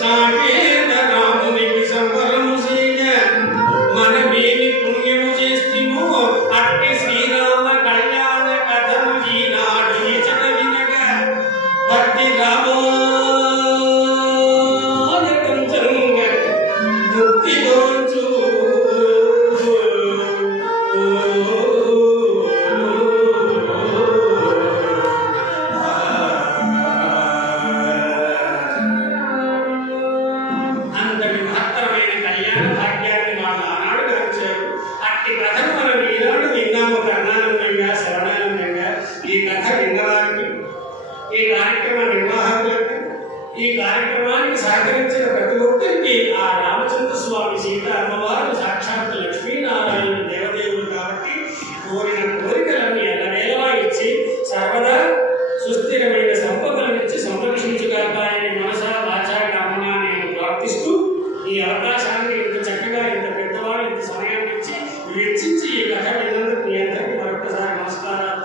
సాకేత రామునికి ఈ కార్యక్రమానికి సహకరించిన ప్రతి ఒక్కరికి ఆ రామచంద్ర స్వామి సీత అమ్మవారు సాక్షాత్ లక్ష్మీనారాయణ దేవదేవుడు కాబట్టి కోరిన కోరికలను ఎల్లవేళలా ఇచ్చి సర్వదా సుస్థిరమైన సంపదలను ఇచ్చి సంరక్షించుగాక అని మనసా వాచా కామనా నేను ప్రార్థిస్తూ ఈ అవకాశాన్ని ఇంత చక్కగా ఇంత పెద్దవాళ్ళు ఇంత సమయాన్ని ఇచ్చి వెచ్చించి ఈ కథ విన్నందుకు మీ అందరికీ మరొకసారి నమస్కారాలు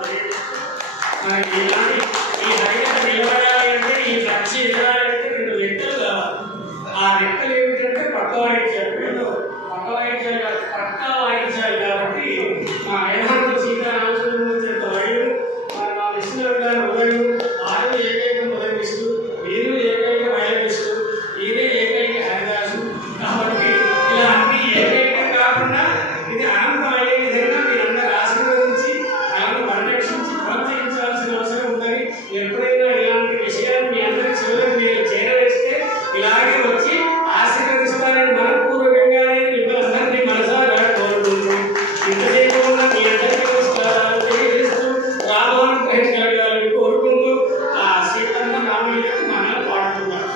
ఈ హరికథ నిలబడాలి అంటే ఈ పక్షి ఎగరాలంటే 2 రెక్కలు కావాలి. ఆ రెక్కలు ఏమిటంటే పక్క వాయించాలి పక్క వాయించాలి కాబట్టి మా వేదాంత సీతారామచంద్రమూర్తి యొక్క వైద్యం మా విష్ణువు గారు ఉదయం ఆరు ఏకైక మొదలుస్తూ వీరు ఏకైక వయలిస్తూ ఈయనే ఏకైక హరిదాసు కాబట్టి ఇలా అన్ని ఏకైకం కాకుండా ఇది ఆనందం అయ్యే విధంగా మీరందరూ ఆశీర్వదించి అలాగే పరిరక్షించి ప్రోత్సహించాల్సిన అవసరం ఉందని ఎప్పుడైనా ఇలాంటి విషయాలు మీ అందరి చివరికి మీరు చేరవేస్తే ఇలాగే వచ్చి ఆశీర్వదిస్తారని మనపూర్వకంగానే మిమ్మల్ని అందరినీ మనసారా కోరుకుంటున్నాం. ఇంతసేపు ఉన్న మీ అందరికీ నమస్కారాలు తెలియజేస్తూ రామానుగ్రహం కలగాలని కోరుకుంటూ ఆ సీతమ్మ రామయ్యకు మనం పాడుతున్నాం.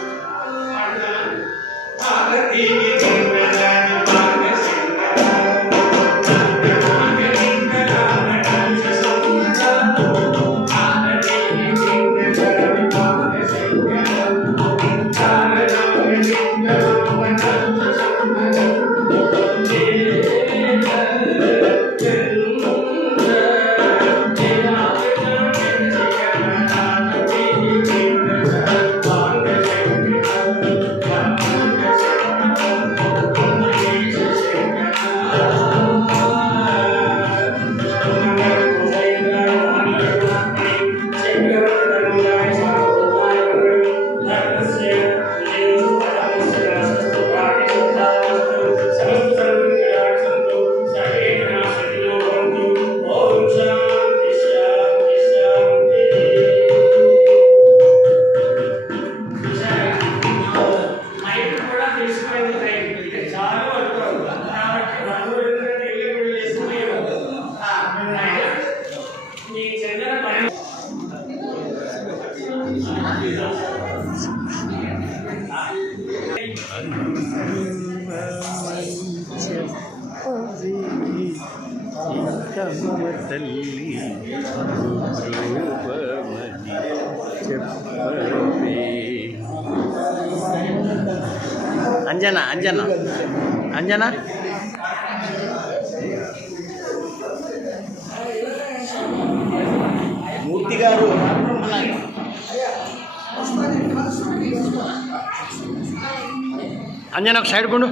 తల్లి రూపమని చెప్పవే. అంజనా అంజనా అంజనా మూర్తి గారు అంజనా ఒక సైడ్ కొండు.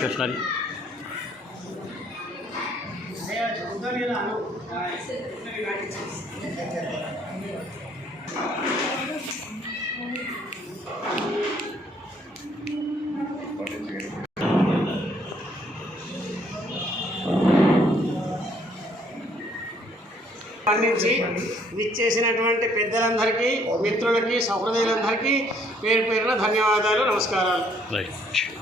కృష్ణారి స్పందించి విచ్చేసినటువంటి పెద్దలందరికీ మిత్రులకి సహృదయులందరికీ పేరు పేరున ధన్యవాదాలు, నమస్కారాలు. రైట్.